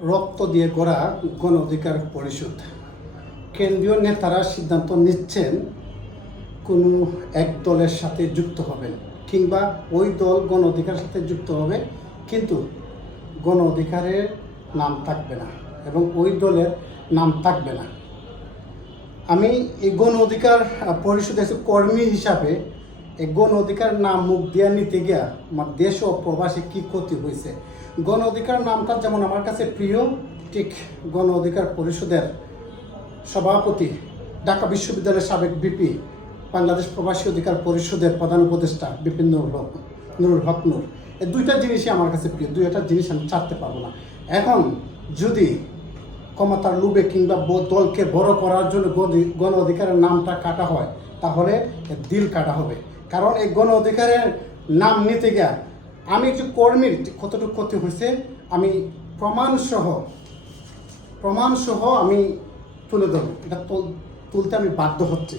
রক্ত দিয়ে গড়া গণ অধিকার পরিষদ। কেন্দ্রীয় নেতারা সিদ্ধান্ত নিচ্ছেন কোনো এক দলের সাথে যুক্ত হবেন কিংবা ওই দল গণ অধিকারের সাথে যুক্ত হবে, কিন্তু গণ অধিকারের নাম থাকবে না এবং ওই দলের নাম থাকবে না। আমি এই গণ অধিকার পরিষদের কর্মী হিসাবে এই গণ অধিকার নাম মুখ দিয়ে নিতে গিয়া আমার দেশ ও প্রবাসী কি ক্ষতি হয়েছে গণ অধিকার নামটা যেমন আমার কাছে প্রিয়, ঠিক গণ অধিকার পরিষদের সভাপতি, ঢাকা বিশ্ববিদ্যালয়ের সাবেক বিপি বাংলাদেশ প্রবাসী অধিকার পরিষদের প্রধান উপদেষ্টা বিপিন নুরুল হক নুরুল হক নূর। এই দুইটা জিনিসই আমার কাছে প্রিয়, দুইটা জিনিস আমি ছাড়তে পারব না। এখন যদি ক্ষমতার লোভে কিংবা দলকে বড় করার জন্য গণ অধিকারের নামটা কাটা হয়, তাহলে দিল কাটা হবে। কারণ এই গণ অধিকারের নাম নিতে গিয়া আমি একটু কর্মীর কতটুকু ক্ষতি হয়েছে, আমি প্রমাণসহ প্রমাণসহ আমি তুলে ধরব। এটা তুল- তুলতে আমি বাধ্য হচ্ছি।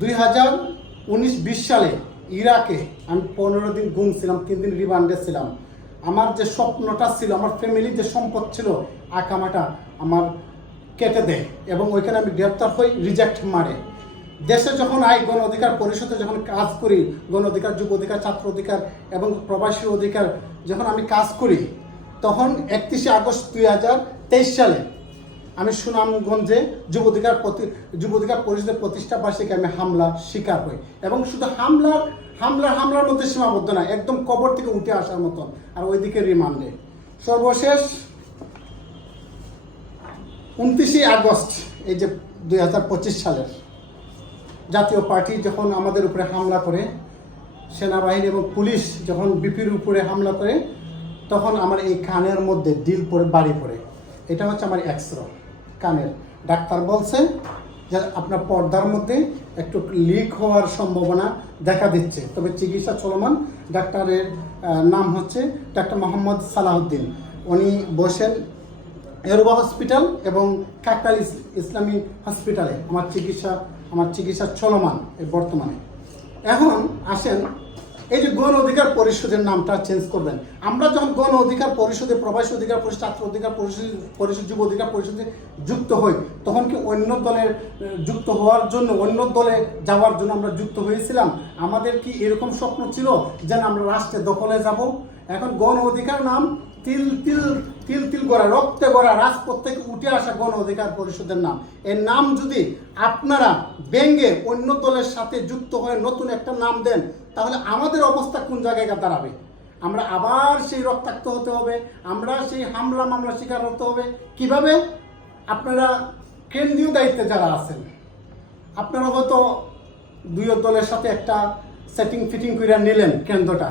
দুই হাজার উনিশ বিশ সালে ইরাকে আমি পনেরো দিন গুম ছিলাম, তিন দিন রিমান্ডে ছিলাম। আমার যে স্বপ্নটা ছিল, আমার ফ্যামিলির যে সম্পদ ছিল, আকামাটা আমার কেটে দেয় এবং ওইখানে আমি গ্রেপ্তার হই রিজেক্ট মারে। দেশে যখন আই গণ অধিকার পরিষদে যখন কাজ করি, গণ অধিকার, যুব অধিকার, ছাত্র অধিকার এবং প্রবাসী অধিকার যখন আমি কাজ করি, তখন একত্রিশে আগস্ট দুই হাজার তেইশ সালে আমি সুনামগঞ্জে যুব অধিকার প্রতি, যুব অধিকার পরিষদের প্রতিষ্ঠা বার্ষিকী আমি হামলা শিকার হই। এবং শুধু হামলার হামলার হামলার মধ্যে সীমাবদ্ধ না, একদম কবর থেকে উঠে আসার মতন, আর ওইদিকে রিমান্ডে সর্বশেষ উনত্রিশে আগস্ট, এই যে দুই হাজার পঁচিশ সালের জাতীয় পার্টি যখন আমাদের উপরে হামলা করে, সেনাবাহিনী এবং পুলিশ যখন বিপির উপরে হামলা করে, তখন আমার এই কানের মধ্যে দিল পড়ে বাড়ি পড়ে। এটা হচ্ছে আমার এক্সরো কানের। ডাক্তার বলছে যে আপনার পর্দার মধ্যে একটু লিক হওয়ার সম্ভাবনা দেখা দিচ্ছে। তবে চিকিৎসা চলমান। ডাক্তারের নাম হচ্ছে ডাক্তার মোহাম্মদ সালাহউদ্দিন। উনি বসেন এরুবা হসপিটাল এবং কাকতাল ইসলামী হসপিটালে আমার চিকিৎসা আমার চিকিৎসা চলমান বর্তমানে। এখন আসেন, এই যে গণ অধিকার পরিষদের নামটা চেঞ্জ করবেন। আমরা যখন গণ অধিকার পরিষদে, প্রবাসী অধিকার পরিষদ, ছাত্র অধিকার পরিষদ পরিষদ, যুব অধিকার পরিষদে যুক্ত হই, তখন কি অন্য দলের যুক্ত হওয়ার জন্য, অন্য দলে যাওয়ার জন্য আমরা যুক্ত হয়েছিলাম? আমাদের কি এরকম স্বপ্ন ছিল যেন আমরা রাষ্ট্রে দখলে যাব? এখন গণ অধিকার নাম তিল তিল তিল তিল গড়া রক্তে গড়া রাজপথ থেকে উঠে আসা গণ অধিকার পরিষদের নাম। এর নাম যদি আপনারা ব্যঙ্গে অন্য দলের সাথে যুক্ত হয়ে নতুন একটা নাম দেন, তাহলে আমাদের অবস্থা কোন জায়গায় দাঁড়াবে? আমরা আবার সেই রক্তাক্ত হতে হবে, আমরা সেই হামলা মামলা শিকার হতে হবে। কীভাবে? আপনারা কেন্দ্রীয় দায়িত্বে যারা আছেন, আপনারা হয়তো দুই দলের সাথে একটা সেটিং ফিটিং করে নিলেন কেন্দ্রটা।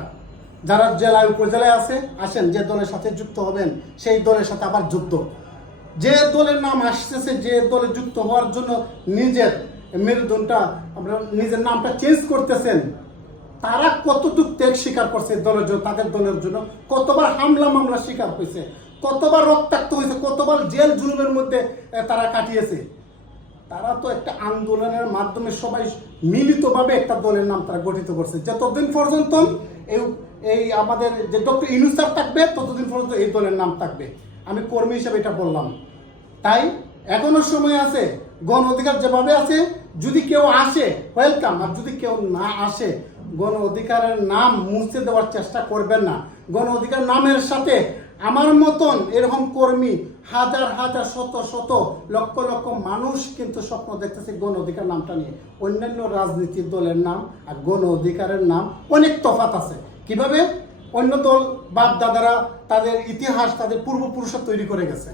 যারা জেলায় উপজেলায় আছে, আসেন, যে দলের সাথে যুক্ত হবেন, সেই দলের সাথে আবার যুক্ত। যে দলের নাম আসতেছে, যে দলে যুক্ত হওয়ার জন্য নিজের মেরুদণ্ডটা, আপনারা নিজের নামটা চেঞ্জ করতেছেন, তারা কতটুক ত্যাগ স্বীকার করছে দলের জন্য, তাদের দলের জন্য? কতবার হামলা, মামলা স্বীকার হয়েছে? কতবার রক্তাক্ত হয়েছে? কতবার জেল, জুলুমের মধ্যে তারা কাটিয়েছে? তারা তো একটা আন্দোলনের মাধ্যমে সবাই মিলিতভাবে একটা দলের নাম তারা গঠিত করছে। যতদিন পর্যন্ত এই এই আমাদের যে ডক্টর ইনুসার থাকবে, ততদিন পর্যন্ত এই দলের নাম থাকবে। আমি কর্মী হিসেবে এটা বললাম। তাই এখনও সময় আছে, গণ অধিকার যেভাবে আছে, যদি কেউ আসে ওয়েলকাম আর যদি কেউ না আসে, গণ অধিকারের নাম মুছে দেওয়ার চেষ্টা করবেন না। গণ অধিকার নামের সাথে আমার মতন এরকম কর্মী হাজার হাজার, শত শত, লক্ষ লক্ষ মানুষ কিন্তু স্বপ্ন দেখতেছে গণ অধিকার নামটা নিয়ে। অন্যান্য রাজনীতির দলের নাম আর গণ অধিকারের নাম অনেক তফাত আছে। কীভাবে অন্য দল বাপ দাদারা তাদের ইতিহাস, তাদের পূর্বপুরুষরা তৈরি করে গেছে।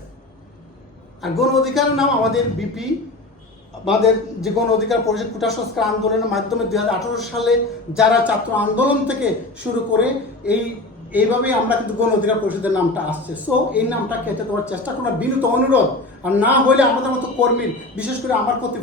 আর গণ অধিকারের নাম আমাদের বিপি, আমাদের যে গণ অধিকার পরিষদ কুটা সংস্কার আন্দোলনের মাধ্যমে দুই হাজার আঠেরো সালে যারা ছাত্র আন্দোলন থেকে শুরু করে এই, এইভাবেই আমরা কিন্তু গণ অধিকার পরিষদের নামটা আসছে। সো এই নামটা কেটে দেওয়ার চেষ্টা করার বিনীত অনুরোধ, আর না হলে আমাদের মতো কর্মীর, বিশেষ করে আমার দিতে